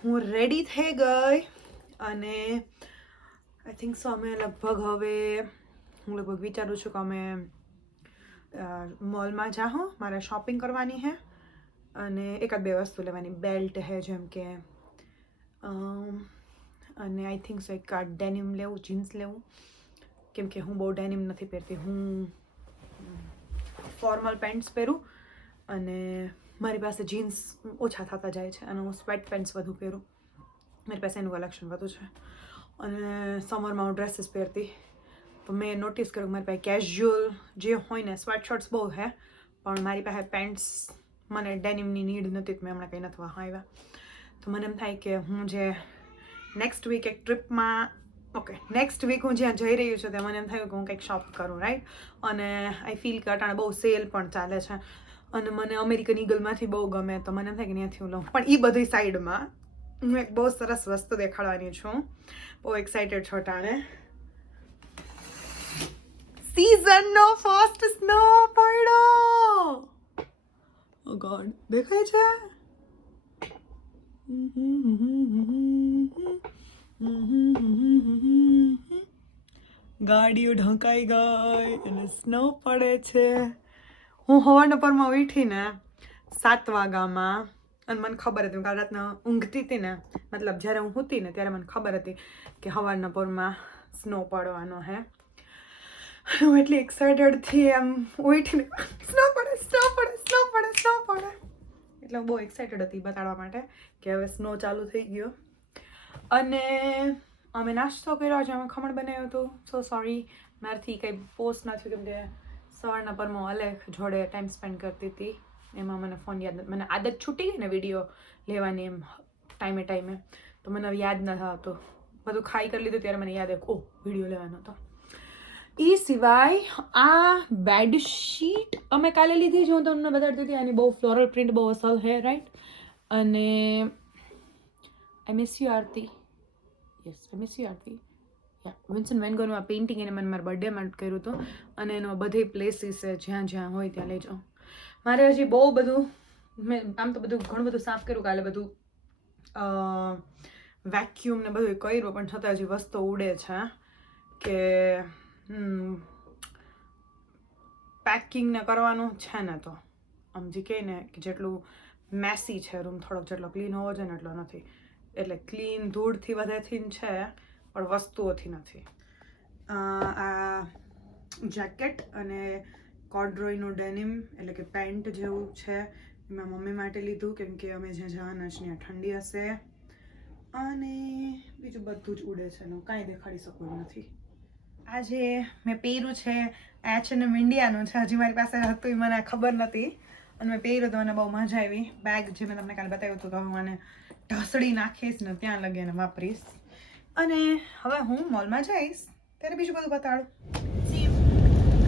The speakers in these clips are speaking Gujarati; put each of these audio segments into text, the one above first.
હું રેડી થઈ ગઈ અને આઈ થિંક સો અમે લગભગ હવે, હું લગભગ વિચારું છું કે અમે મોલમાં જાઉં મારે શોપિંગ કરવાની છે અને એકાદ બે વસ્તુ લેવાની. બેલ્ટ છે જેમ કે અને આઈ થિંક સો એક ડેનિમ લેવું જીન્સ લેવું. કેમ કે હું બહુ ડેનિમ નથી પહેરતી. હું ફોર્મલ પેન્ટ્સ પહેરું અને મારી પાસે જીન્સ ઓછા થતા જાય છે અને હું સ્વેટ પેન્ટ્સ વધુ પહેરું. મારી પાસે એનું કલેક્શન વધુ છે. અને સમરમાં હું ડ્રેસીસ પહેરતી. તો મેં નોટિસ કર્યું મારી પાસે કેઝ્યુઅલ જે હોય ને સ્વેટ શર્ટ્સ બહુ છે, પણ મારી પાસે પેન્ટ્સ મને ડેનિમની નીડ નથી મેં હમણાં કંઈ નથી આવ્યા તો મને એમ થાય કે હું જે નેક્સ્ટ વીક એક ટ્રીપમાં ઓકે નેક્સ્ટ વીક હું જ્યાં જઈ રહ્યું છું ત્યાં મને એમ થયું કે હું કંઈક શોપ કરું રાઈટ અને આઈ ફીલ કે અટાણે બહુ સેલ પણ ચાલે છે. અને મને અમેરિકન ઈગલમાંથી બહુ ગમે તો મને થાય કે ત્યાંથી હું લઉં. પણ એ બધી સાઈડમાં હું એક બહુ સરસ વસ્તુ દેખાડવાની છું. બહુ એક્સાઇટેડ છો ટાણે સીઝનનો ફર્સ્ટ સ્નો પડ્યો! ગોડ દેખાય છે? ગાડીઓ ઢંકાઈ ગઈ અને સ્નો પડે છે. હું હવાના પરમાં ઉઠીને સાત વાગ્યામાં, અને મને ખબર હતી કાલ રાતના ઊંઘતી હતી ને, મતલબ જ્યારે હું હતી ને ત્યારે મને ખબર હતી કે હવાના પરમાં સ્નો પડવાનો હે. હું એટલી એક્સાઇટેડથી એમ ઉઠીને સ્નો પડે સ્નો પડે સ્નો પડે સ્નો પડે. એટલે બહુ એક્સાઇટેડ હતી બતાડવા માટે કે હવે સ્નો ચાલુ થઈ ગયો. અને અમે નાસ્તો કર્યો છે અમે ખમણ બનાવ્યું હતું. સો સોરી મારાથી કંઈ પોસ્ટ નથી કેમ કે સવારના પરમાં અલેખ જોડે ટાઈમ સ્પેન્ડ કરતી હતી. એમાં મને ફોન યાદ મને આદત છૂટી ગઈ ને વીડિયો લેવાની એમ ટાઈમે ટાઈમે તો મને યાદ ન થતું. બધું ખાઈ કરી લીધું ત્યારે મને યાદ આવ્યું ઓહ વીડિયો લેવાનો હતો. એ સિવાય આ બેડશીટ અમે કાલે લીધી છે, હું તમને બતાડતી હતી. આની બહુ ફ્લોરલ પ્રિન્ટ બહુ અસલ હે રાઈટ અને I miss you Aarti yes I miss you Aarti Vincent વેનગોનું આ પેઇન્ટિંગ એને મને મારા બર્થડેમાં કર્યું હતું. અને એનો બધી પ્લેસીસ જ્યાં જ્યાં હોય ત્યાં લઈ જાઓ. મારે હજી બહુ બધું, મેં આમ તો બધું ઘણું બધું સાફ કર્યું કાલે બધું વેક્યુમ ને બધું કર્યું, પણ છતાં હજી વસ્તુ ઉડે છે, કે પેકિંગ ને કરવાનું છે ને તો. આમ જે કહે ને કે જેટલું મેસી છે રૂમ થોડોક જેટલો ક્લીન હોવો જોઈએ ને એટલો નથી. એટલે ક્લીન ધૂળથી બધેથી છે. પણ વસ્તુઓથી નથી. આ જેકેટ અને કોડ્રોઈનું ડેનિમ એટલે કે પેન્ટ જેવું છે મેં મમ્મી માટે લીધું કેમ કે અમે જ્યાં જવાના છીએ ત્યાં ઠંડી હશે. અને બીજું બધું જ ઉડે છે એનું કાંઈ દેખાડી શકું નથી. આજે મેં પહેર્યું છે એચ એન એમ ઇન્ડિયાનું છે હજી મારી પાસે હતું એ મને ખબર નથી અને મેં પહેર્યું તો મને બહુ મજા આવી. બેગ જે મેં તમને કાલે બતાવ્યું હતું કે હું મને ઢસડી નાખીશ ને ત્યાં લગીને વાપરીશ. અને હવે હું મોલમાં જઈશ ત્યારે બીજું બધું બતાડું.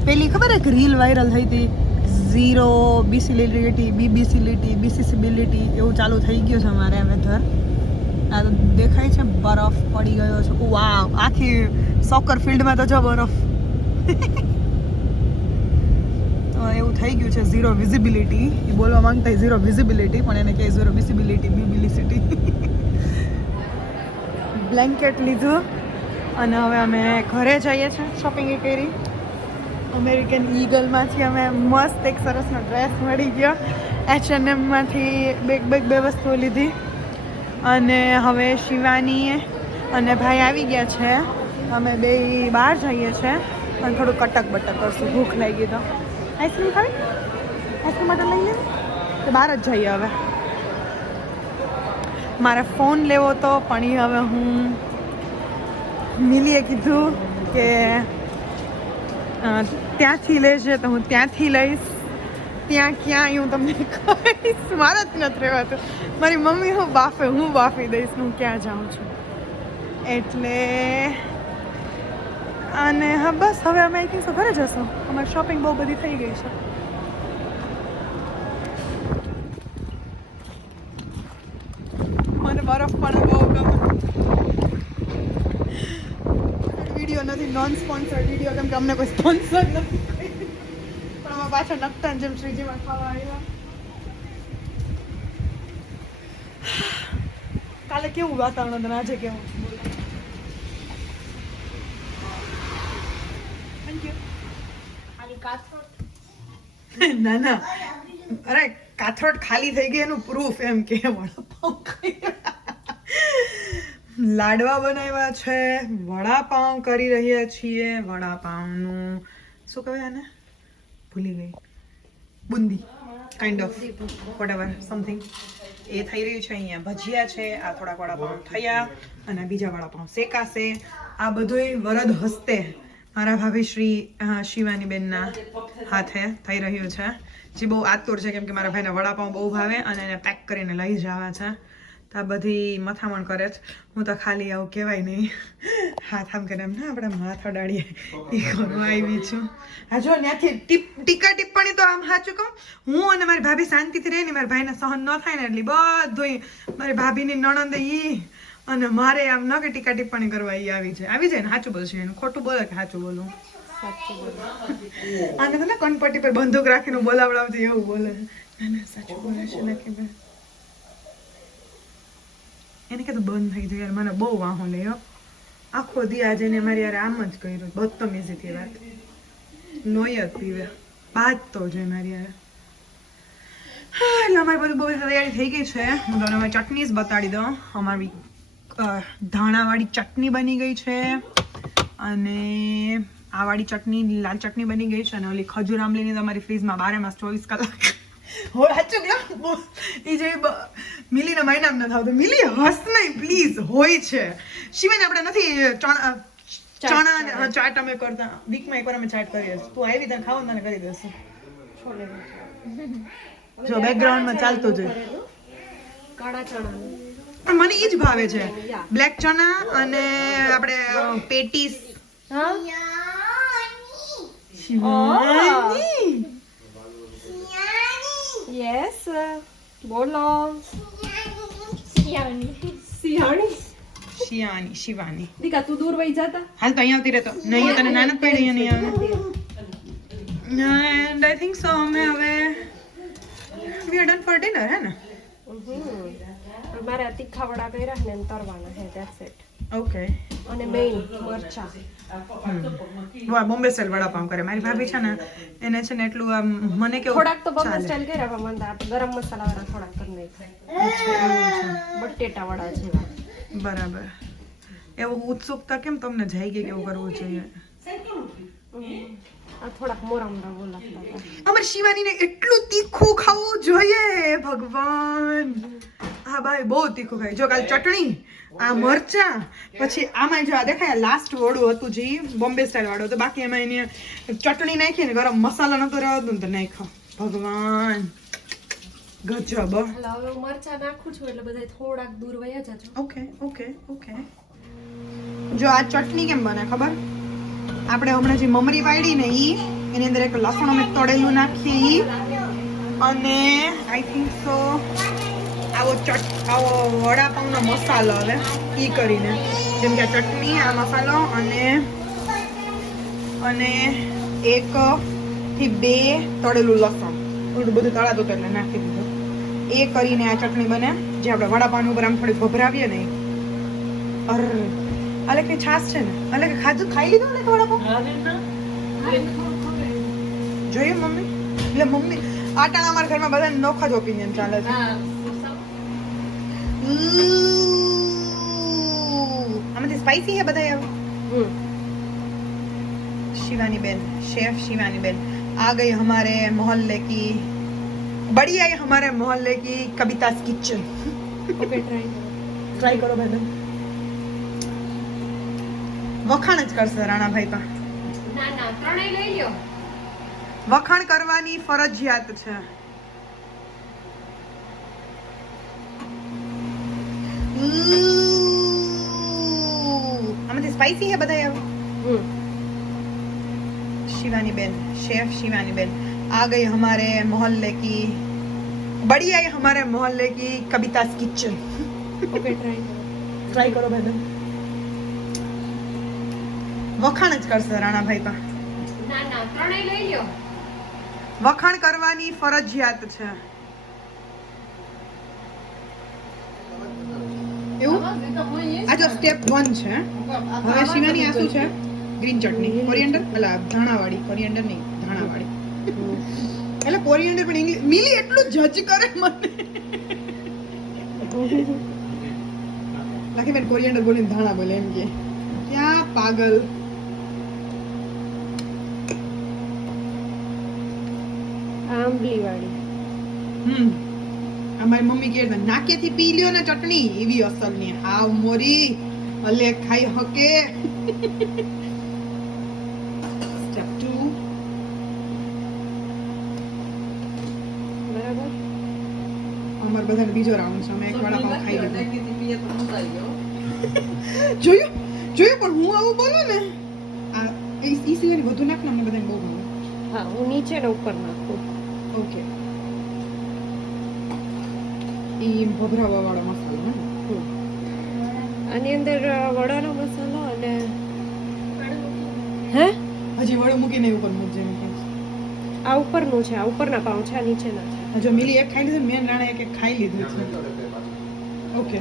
પેલી ખબર એક રીલ વાયરલ થઈ હતી? ઝીરો બીસીલિટી બીબીસીલિટી બીસીસીબિલિટી એવું ચાલુ થઈ ગયું છે મારે વેધર આ તો દેખાય છે બરફ પડી ગયો છે. વાવ આખી સોકર ફિલ્ડમાં તો જો બરફ. તો એવું થઈ ગયું છે ઝીરો વિઝિબિલિટી એ બોલવા માંગતા ઝીરો વિઝિબિલિટી પણ એને કહે ઝીરો વિઝિબિલિટી બીબિલિસિટી બ્લેન્કેટ લીધું અને હવે અમે ઘરે જઈએ છીએ શોપિંગ કરી. અમેરિકન ઈગલમાંથી અમે મસ્ત એક સરસનો ડ્રેસ મળી ગયો. એચ એન એમમાંથી બે બેગ બે વસ્તુઓ લીધી. અને હવે શિવાની અને ભાઈ આવી ગયા છે. અમે બે બહાર જઈએ છીએ. અને થોડું કટક બટક કરશું. ભૂખ લાગી તો. આઈસ્ક્રીમ ખાવી? આઈસ્ક્રીમ માટે લઈ લે? તો બહાર જ જઈએ હવે? મારે ફોન લેવો તો, પણ એ હવે હું મિલીએ કીધું કે ત્યાંથી લેજે તો હું ત્યાંથી લઈશ. ત્યાં ક્યાં હું તમને કહીશ? મારા જ નથી રહેવાતું. મારી મમ્મી હું બાફે, હું બાફી દઈશ હું ક્યાં જાઉં છું. એટલે, અને હા, બસ, હવે અમે આઈ થિંક ઘરે જશું અમારી શોપિંગ બહુ બધી થઈ ગઈ છે મને બરફ પણ બહુ ગમે. વીડિયો નથી નોન સ્પોન્સર્ડ વીડિયો કેમ કે અમને કોઈ સ્પોન્સર નથી. પણ અમે પાછા નખતા જેમ શ્રીજીમાં ખાવા આવ્યા. કાલે કેવું વાતાવરણ હતું આજે કેવું? ના ના. અરે કાથરોટ ખાલી થઈ ગઈ એનું પ્રૂફ એમ કે વડાપાઉં ખાઈ લાડવા બનાવ્યા છે વડાપાઉં કરી રહ્યા છીએ વડાપાઉંનું શું કહેવાય આને? ભૂલી ગઈ. Boondi kind of whatever something એ થઈ રહ્યું છે અહીંયા. ભજીયા છે, આ થોડાક વડાપાઉં થયા અને બીજા વડાપાઉં શેકાશે. આ બધું વરદ હસ્તે મારા ભાભી શ્રી શિવાની શિવાનીબેનના હાથે થઈ રહ્યું છે. જે બહુ આતુર છે, કેમ કે મારા ભાઈને વડાપાઉં બહુ ભાવે અને એને પેક કરીને લઈ જવા છે. તો આ બધી મથામણ કરે છે. હું તો ખાલી આવું કહેવાય નહીં. હાથ આમ કરે એમ ના આપણે માથ અડાડીએ. એ કરવા આવી છું. હા જો ત્યાંથી ટીપ ટીકા ટિપ્પણી તો આમ સાચું કહું. હું અને મારી ભાભી શાંતિથી રહે ને મારા ભાઈને સહન ન થાય ને એટલી બધું મારી ભાભીની નણંદ એ અને મારે આમ ન કે ટીકા ટિપ્પણી કરવા એ આવી છે આવી જાય ને સાચું બોલશે એનું. ખોટું બોલે કે સાચું બોલું? આને તો ને કનપટ્ટી પર બંદૂક રાખીને બોલાવડાવતી એવું બોલે. ના ના સાચું બોલે છે ને કે એને કીધું બંધ થઈ જાય. મને બહુ વાહો લયો આખો દી આજે ને મારી યાર આમ જ કર્યું. બદતમીજીથી વાત. નોય જ પીવે પાત તો જોઈએ મારી યાર એટલે અમારી બધું બહુ તૈયારી થઈ ગઈ છે. હું તમને અમારી ચટણી જ બતાડી દઉં. અમારી ધાણાવાળી ચટણી બની ગઈ છે. અને આ વાળી ચટણી, લાલ ચટણી બની ગઈ છે. અને ઓલી ખજૂર આંબલીની તમારી ફ્રીજમાં બારે માસ ચોવીસ કલાક હોય સાચું કે એ જે મિલીના મહિનામાં ન તો મિલી હસ નહીં પ્લીઝ હોય છે. શિવાને આપણે નથી ચણા ચાટ અમે કરતા. વીકમાં એકવાર અમે ચાટ કરીએ. તું આવી તને ખાવ મને કરી દેશે. જો બેકગ્રાઉન્ડમાં ચાલતું જ હોય. કાળા ચણા. પણ મને એ જ ભાવે છે. બ્લેક ચણા અને આપણે પેટીસ. હા? શિવાની. યસ બોલો સિયાણી સિયાણી શિયાની શિવાની. દીકા તું દૂર વહી જતા? હાલ તો અહીંયા આવતી રહેતો નહીં તને નાનત પડી અહીંયા નહીં આવે. એન્ડ આઈ થિંક સો અમે હવે we are done for dinner હે ને? મારે આ તીખા વડા કર્યા ને તરવાના છે ધેટ્સ ઇટ ઓકે અને મેઇન મરચા. વાહ બોમ્બે સ્ટાઇલ વડાપાઉં કરે. મારી ભાભી છે ને એને છે ને એટલું આમ મને કેવું થોડાક તો બોમ્બે ચાલે. કર્યા પણ મને આપણે ગરમ મસાલા વાળા થોડાક કરી નાખ્યા. બટેટા વડા જેવા. બરાબર. એવું ઉત્સુકતા કેમ તમને જાય કે કેવું કરવું જોઈએ? આ થોડાક મોરમડા બોલાવતા હતા. અમાર શિવાનીને એટલું તીખું ખાવું જોઈએ ભગવાન. હા ભાઈ બહુ તીખું ખાય. જો કાલ ચટણી આ મરચા પછી આમાં જો આ દેખાય લાસ્ટ વડું હતું જે બોમ્બે સ્ટાઇલ વાળું હતું. બાકી એમાં એની ચટણી નાખી ને ગરમ મસાલો નતો રહેતો ને તો નાખ્યો. ભગવાન ગજબ. હવે હું મરચા નાખું છું એટલે બધા થોડાક દૂર વયા જજો. Okay okay okay. જો આ ચટણી કેમ બને ખબર? આપણે હમણાં જે મમરી વાળી ને ઈ એની અંદર એક લસણ અમે તળેલું નાખીએ ઈ. અને આઈ થિંક સો આવો ચટ આવો વડાપાઉંનો મસાલો હવે એ કરીને. જેમ કે આ ચટણી આ મસાલો અને અને એક થી બે તળેલું લસણ. ઓલું બધું તળાતું હતું એટલે નાખી દીધું. એ કરીને આ ચટણી બને જે આપણે વડાપાઉં ઉપર આમ થોડી ભભરાવીએ ને અર અલે કે છાસ છે ને? અલે કે ખાધું? ખાઈ લીધું ને. વડાપાઉં જોયું મમ્મી. એટલે મમ્મી આટાણા અમારા ઘરમાં બધા નોખા જ ઓપિનિયન ચાલે છે. આમાંથી સ્પાઈસી હે બધા હવે હમ Shivani Ben chef Shivani Ben आ गई हमारे मोहल्ले की बड़ी आई हमारे मोहल्ले की Kavita's kitchen okay try try કરો મેડમ વખાણ જ કરશે રાણાભાઈ તો ના ના ત્રણેય લઈ લ્યો વખાણ કરવાની ફરજિયાત છે આમાંથી સ્પાઈસી હે બધા હવે હમ Shivani Ben chef Shivani Ben आ गई हमारे मोहल्ले की बड़ी आई हमारे मोहल्ले की Kavita's kitchen okay try try કરો મેડમ વખાણ જ કરશે રાણાભાઈ તો ના ના ત્રણેય લઈ લ્યો વખાણ કરવાની ફરજિયાત છે એવું? આ જો સ્ટેપ વન છે હવે શિવાની આ શું છે ગ્રીન ચટણી કોરિએન્ડર એટલે ધાણાવાળી. કોરિએન્ડર નહીં ધાણાવાળી. એટલે કોરિએન્ડર પણ ઇંગ્લિશ મિલી એટલું જજ કરે મને. લાખી બેન કોરિએન્ડર બોલીને ધાણા બોલે એમ કે. ક્યાં પાગલ? આંબલીવાળી. હમ. અમારી મમ્મી કે નાકેથી પી લ્યો ને ચટણી. એવી અસલની. હાવ મોરી અલે ખાઈ હકે. સ્ટેપ ટુ બરાબર. અમાર બધાને બીજો રાઉન્ડ છે. અમે એક વડાપાઉં ખાઈ લીધું. જોયું? જોયું? પણ હું આવું બોલું ને? આ ઈ સિવાય વધુ નાખ ને અમને બધાને બહુ ગમે. હા હું નીચે ને ઉપર નાખું. ઓકે ઈ ભભરાવા વાળો મસાલો ને? આની અંદર વડાનો મસાલો અને હે? હજી વડું મૂકીને ઉપર મૂકજે આ ઉપરનું છે આ ઉપરના પાઉં છે આ નીચેના છે. જો મિલી એક ખાઈ લીધું મેન રાણા એક એક ખાઈ લીધું છે. ઓકે.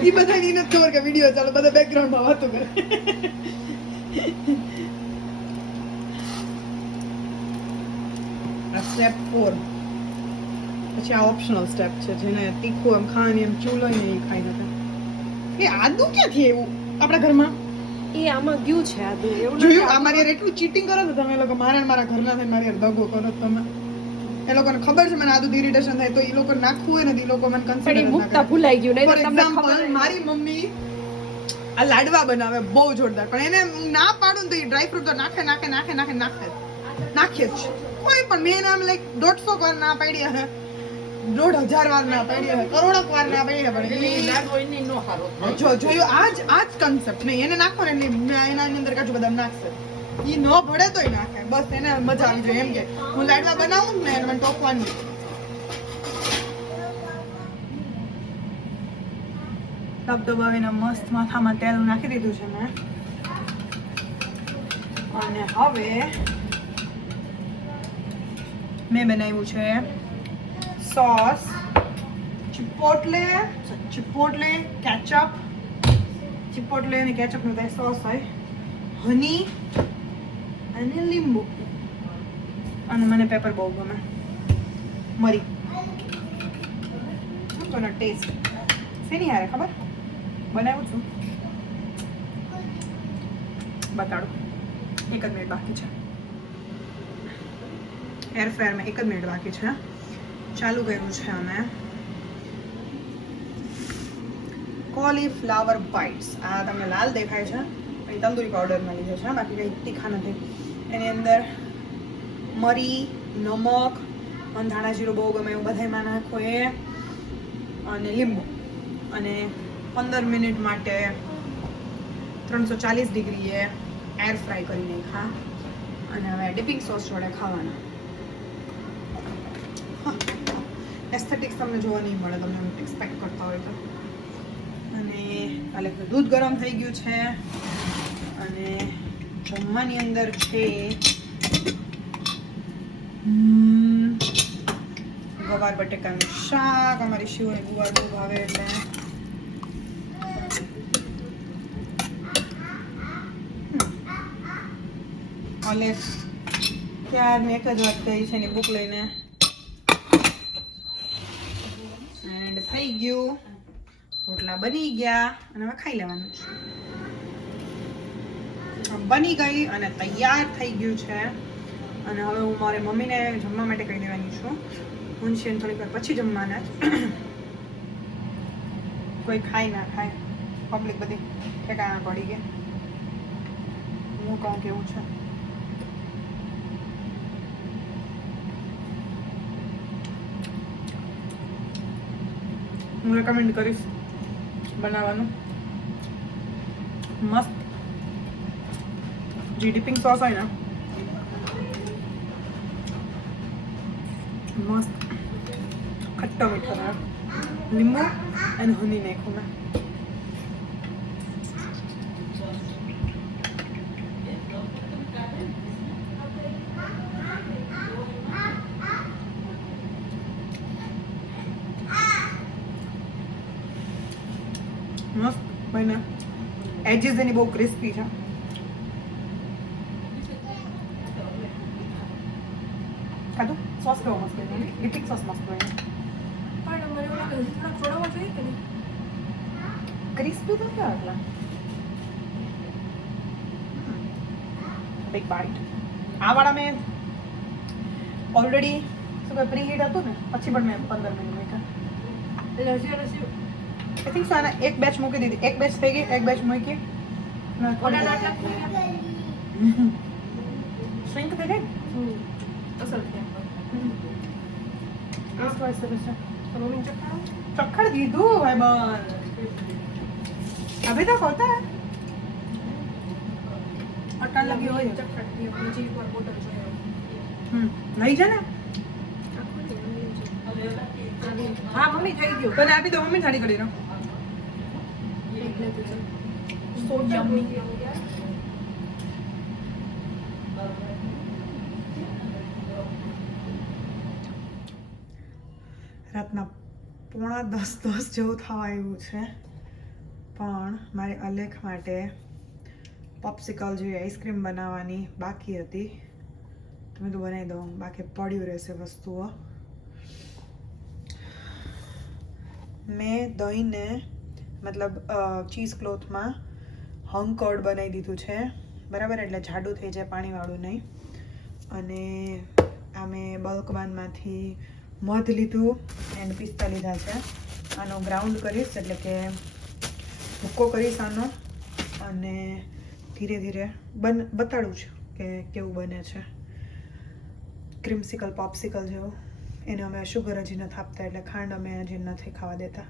ઈ બધા ઈ નથી ખબર કે વીડિયો ચાલે બધા બેકગ્રાઉન્ડમાં વાતો કરે આ સ્ટેપ ફોર પછી આ ઓપ્શનલ સ્ટેપ છે જેને તીખું એમ ખાવાની એમ ચૂલો ને એ ખાઈ નથી એ આદુ ક્યાંથી એવું આપણા ઘરમાં એ આમાં ગયું છે આદુ એવું જોયું આ મારી એટલું ચીટિંગ કરો છો તમે લોકો મારા મારા ઘરના થઈને મારી દગો કરો તમે એ લોકોને ખબર છે મને આદું ઇરિટેશન થાય તો એ લોકો નાખવું હોય ને એ લોકો મને કન્સિડર મુકતા ભૂલાઈ ગયું નહીં ફોર તમને ખબર મારી મમ્મી આ લાડવા બનાવે બહુ જોરદાર પણ એને ના પાડું ને તો એ ડ્રાય ફ્રૂટ તો નાખે નાખે નાખે નાખે નાખે. નાખે જ. કોઈ પણ મેં નામ લાઈક દોઢસો વાર ના પાડી હે દોઢ હજાર વાર ના પાડી હે કરોડક વાર ના પાડી હે પણ જો જોયું આજ આજ કન્સેપ્ટ નહીં એને નાખો ને એટલે એના અંદર કાજુ બદામ નાખશે. ઈ ન ભળે તોય નાખે બસ એને મજા આવી જાય એમ કે, હું લાડવા બનાવું ને એને ટોકવાની. દબદબાવીને મસ્ત માથામાં તેલ નાખી દીધું છે મેં. અને હવે મેં બનાવ્યું છે સોસ, ચિપોટલે ચિપોટલે, કેચઅપ. ચિપોટલે અને કેચઅપનું થાય સોસ હોય. હની અને લીંબુ. અને મને પેપર બહુ ગમે. મરી. કોનો ટેસ્ટ શેની હારે ખબર? બનાવું છું. બતાડું. એક જ મિનિટ બાકી છે. એર ફ્રાયરમાં એક જ મિનિટ બાકી છે. ચાલુ કર્યું છે અમે. કોલીફ્લાવર બાઇટ્સ આ તમને લાલ દેખાય છે. તંદૂરી પાવડરમાં લીધો છે બાકી કંઈ તીખા નથી. એની અંદર મરી, નમક અને ધાણા જીરું બહુ ગમે એવું બધામાં નાખો એ, અને લીંબુ. અને પંદર મિનિટ માટે ત્રણસો ચાલીસ ડિગ્રીએ એર ફ્રાય કરીને ખા અને હવે ડિપિંગ સોસ જોડે ખાવાના. એસ્થેટિક્સ તમને જોવા નહીં મળે, તમને એક્સપેક્ટ કરતા હોય તો. અને કાલે દૂધ ગરમ થઈ ગયું છે. અને જમવાની અંદર છે ગવાર બટેકાનું શાક, અમારી શિવને બહુ ભાવે એટલે. ઓલે ક્યારની એક જ વાત કરી છે એની બુક લઈને. એન્ડ થઈ ગયું. રોટલા બની ગયા, અને હવે ખાઈ લેવાનું. છે બની ગઈ અને તૈયાર થઈ ગયું છે. અને હવે હું મારી મમ્મીને જમવા માટે કહી દેવાની છું. હું છે થોડીક વાર પછી જમવાના કોઈ ખાય ના ખાય. પબ્લિક બધી ઠેકાણા પડી ગયા. હું કહું કેવું છે? હું રેકમેન્ડ કરીશ બનાવવાનું. મસ્ત જે ડિપિંગ સોસ હોય ને. મસ્ત. ખટ્ટો મીઠો રહ્યો લીંબુ અને હની નાખું મેં. મસ્ત. બને એજીસ એની બહુ ક્રિસ્પી છે ખાધું સોસ કેવો મસ્ત બન્યો ઇટિક સોસ મસ્ત બન્યો પણ મને એવું લાગે થોડાક છોડવા જોઈએ કે નહીં ક્રિસ્પી તો ક્યાં એટલા બિગ બાઇટ આ વાળા મેં ઓલરેડી શું કહે પ્રી હીટ હતું ને? પછી પણ મેં પંદર મિનિટ મૂક્યા. હજી અને આઈ થિંક સો એક બેચ મૂકી દીધી. એક બેચ થઈ ગઈ એક બેચ મૂકી. શ્રિંક થઈ ગઈ. અસલ થયા ટેસ્ટ વાઇઝ સરસ છે તો મમ્મીને ચખાડો ચક્કડ દીધું ભાઈ અભી તક હોતા હે અટલ લગી હોય ચખાડતી હોય. બીજી એકવાર બોટલ જોઈએ હમ લઈ જા ને આખું નહીં, આમ લઈ જાય. હા મમ્મી થઈ ગયું તને આપી દો મમ્મી થાળી કરી દો એક લેતું રાતના પોણા દસ દસ જેવું થવા આવ્યું છે. પણ મારે અલેખ માટે પોપ્સિકલ જેવી આઈસ્ક્રીમ બનાવવાની બાકી હતી. તમે તો બનાવી દઉં, બાકી પડ્યું રહેશે વસ્તુઓ. મેં દહીંને મતલબ ચીઝ ક્લોથમાં હંકર્ડ બનાવી દીધું છે. બરાબર? એટલે જાડું થઈ જાય, પાણીવાળું નહીં. અને આ મેં બલ્કબાનમાંથી મધ લીધું એન્ડ પિસ્તા લીધા છે. આનો ગ્રાઉન્ડ કરીશ, એટલે કે ભૂક્કો કરીશ આનો. અને ધીરે ધીરે બન, બતાડું છું કે કેવું બને છે. ક્રિમસિકલ પોપ્સિકલ જેવું. એને અમે શુગર હજી નથી આપતા, એટલે ખાંડ અમે હજી નથી ખાવા દેતા.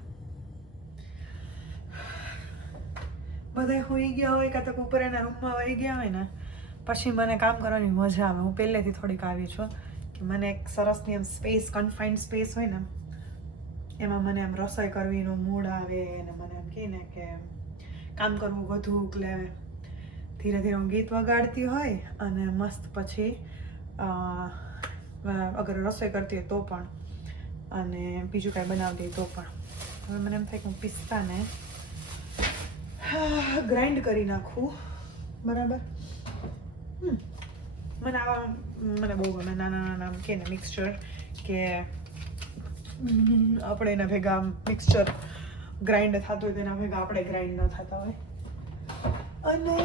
બધા હોઈ ગયા હોય, કાં તો ઉપર એના રૂમમાં વહી ગયા હોય ને, પછી મને કામ કરવાની મજા આવે. હું પહેલેથી થોડીક આવી છું. મને એક સરસની એમ સ્પેસ કન્ફાઇન્ડ સ્પેસ હોય ને, એમાં મને એમ રસોઈ કરવીનો મૂડ આવે અને મને એમ કહે ને કે કામ કરવું વધુ એટલે ધીરે ધીરે હું ગીત વગાડતી હોય અને મસ્ત પછી અગર રસોઈ કરતી હોય તો પણ અને બીજું કાંઈ બનાવતી હોય તો પણ. હવે મને એમ થાય કે હું પિસ્તાને ગ્રાઇન્ડ કરી નાખું. બરાબર? હમ. મને આવા મને બહુ ગમે નાના નાના કે ને મિક્સચર કે આપણે એના ભેગા મિક્સચર ગ્રાઇન્ડ થતું હોય તેના ભેગા આપણે ગ્રાઇન્ડ ન થતા હોય અને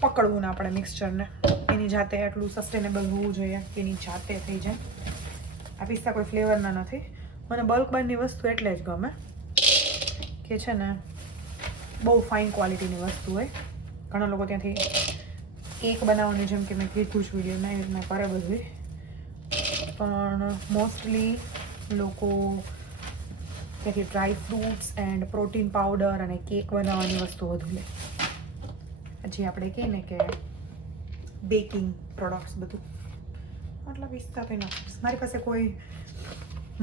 પકડવું ને આપણે મિક્સચરને એની જાતે આટલું સસ્ટેનેબલ હોવું જોઈએ એની જાતે થઈ જાય આ પિસ્તા કોઈ ફ્લેવરના નથી મને બલ્ક બારની વસ્તુ એટલે જ ગમે કે છે ને બહુ ફાઇન ક્વોલિટીની વસ્તુ હોય ઘણા લોકો ત્યાંથી કેક બનાવવાની જેમ કે મેં કીધું જ વિડીયોમાં, એ રીતના કરે બધું પણ મોસ્ટલી લોકો ત્યાંથી dry fruits and protein powder અને કેક બનાવવાની વસ્તુ વધુ લે. જે આપણે કહીએ ને કે બેકિંગ પ્રોડક્ટ્સ બધું. વિસ્તાર તો ના મારી પાસે કોઈ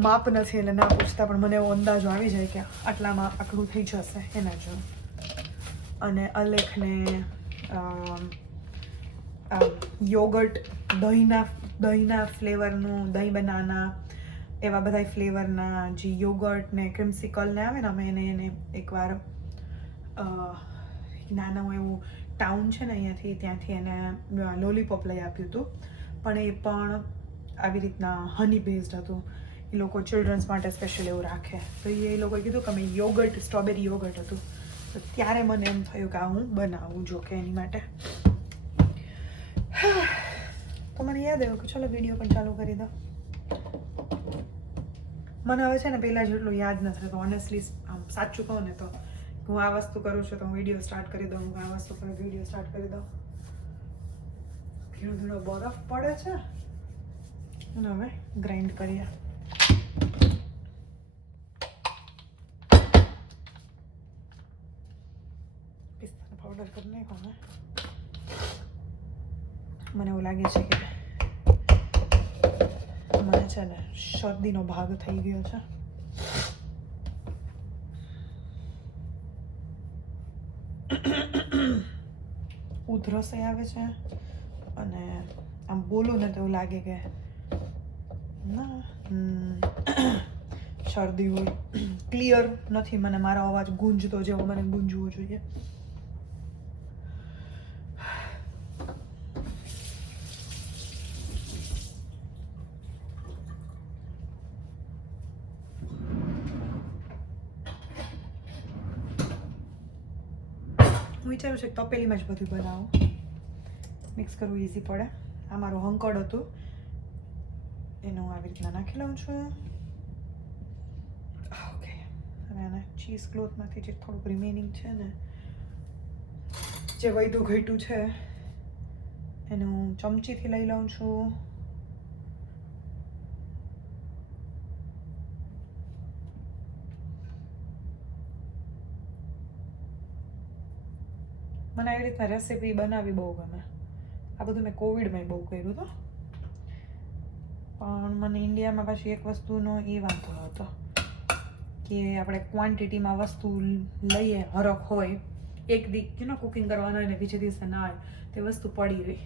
માપ નથી એટલે ના પૂછતા, પણ મને એવો અંદાજો આવી જાય કે આટલામાં આટલું થઈ જશે, એના જો અને અલેખને યોગર્ટ દહીંના દહીંના ફ્લેવરનું દહીં બનાના એવા બધા ફ્લેવરના જે યોગર્ટ ને ક્રિમ્સિકલને આવે ને અમે એને એને એકવાર નાનું એવું ટાઉન છે ને અહીંયાથી, ત્યાંથી એને લોલીપોપ લઈ આપ્યું હતું. પણ એ પણ આવી રીતના હની બેઝડ હતું. એ લોકો ચિલ્ડ્રન્સ માટે સ્પેશિયલ એવું રાખે. તો એ લોકોએ કીધું કે અમે યોગર્ટ સ્ટ્રોબેરી યોગર્ટ હતું. તો ત્યારે મને એમ થયું કે આ હું બનાવું જો કે એની માટે. તો મને યાદ આવ્યું કે ચલો વીડિયો પણ ચાલુ કરી દો મને હવે છે ને પહેલાં જેટલું યાદ નથી તો ઓનેસ્ટલી આમ સાચું કહું ને તો હું આ વસ્તુ કરું છું તો હું વીડિયો સ્ટાર્ટ કરી દઉં, હું આ વસ્તુ પર વીડિયો સ્ટાર્ટ કરી દઉં. ધીણો ધીણો બરફ પડે છે. અને હવે ગ્રાઇન્ડ કરીએ પિસ્તાનો પાવડર કરી નાખો ને મને એવું લાગે છે કે મને છે ને શરદીનો ભાગ થઈ ગયો છે. ઉધરસે આવે છે અને આમ બોલું ને તો એવું લાગે કે ના શરદી હોય ક્લિયર નથી મને મારો અવાજ ગુંજતો જેવો મને ગુંજવો જોઈએ. હું છે તપેલીમાં જ બધું બનાવું. મિક્સ કરવું ઇઝી પડે. આ મારું હંકડ હતું. એનું આવી રીતના નાખી લઉં છું. ઓકે હવે આને ચીઝ ક્લોથમાંથી જે થોડુંક રિમેનિંગ છે ને, જે વૈધું ઘટ્યું છે, એને હું ચમચીથી લઈ લઉં છું. મને આવી રીતના રેસીપી બનાવી બહુ ગમે. આ બધું મેં કોવિડમાં બહુ કર્યું હતું. પણ મને ઇન્ડિયામાં પાછી એક વસ્તુનો એ વાંધો હતો કે આપણે ક્વોન્ટિટીમાં વસ્તુ લઈએ હરખ હોય, એક દી યુ નો કુકિંગ કરવાનું હોય ને બીજે દિવસે ના હોય, તે વસ્તુ પડી રહી.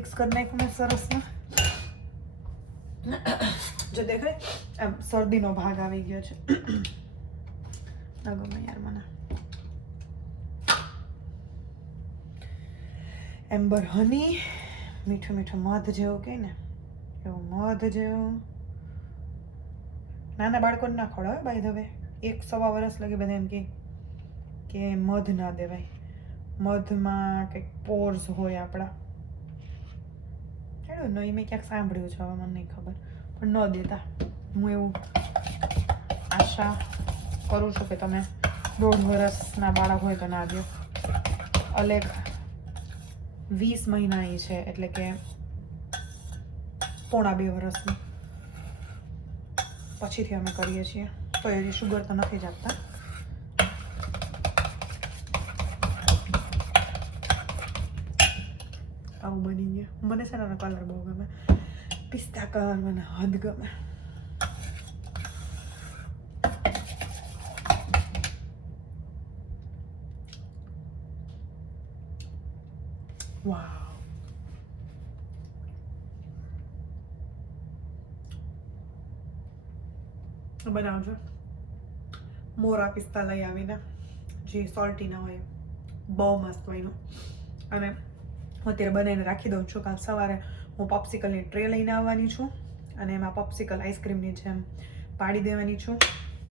મિક્સ કરી નાખ્યું મેં સરસમાં. જો દેખાય, આમ શરદીનો ભાગ આવી ગયો છે. ના ગમે યાર મને. એમ્બર હની મીઠું મીઠું મધ જેવું કે ને, એવું મધ જેવું. નાના બાળકોને ના ખવડાવે બાય ધ વે એક સવા વર્ષ લગી બધા એમ કે કે મધ ના દેવાય. મધમાં કંઈક પોર્સ હોય આપણા. કેવું નહીં મેં ક્યાંક સાંભળ્યું છે, હવે મને નહીં ખબર. પણ ન દેતા. હું એવું આશા કરું છું કે તમે દોઢ વર્ષના બાળક હોય તો ના દો. અલેખ વીસ મહિનાની છે, એટલે કે પોણા બે વર્ષની. પછીથી અમે કરીએ છીએ. તો હજી શુગર તો નથી જ આપતા. આવું બની ગયું મને છે ને કલર બહુ ગમે પિસ્તા કલર મને હદ ગમે વાહ બનાવજો મોરા પિસ્તા લઈ આવીને જે સોલ્ટી ના હોય બહુ મસ્ત હોય અને હું અત્યારે બનાવીને રાખી દઉં છું. કાલ સવારે હું પોપ્સિકલની ટ્રે લઈને આવવાની છું અને એમાં પોપ્સિકલ આઈસ્ક્રીમની જેમ પાડી દેવાની છું.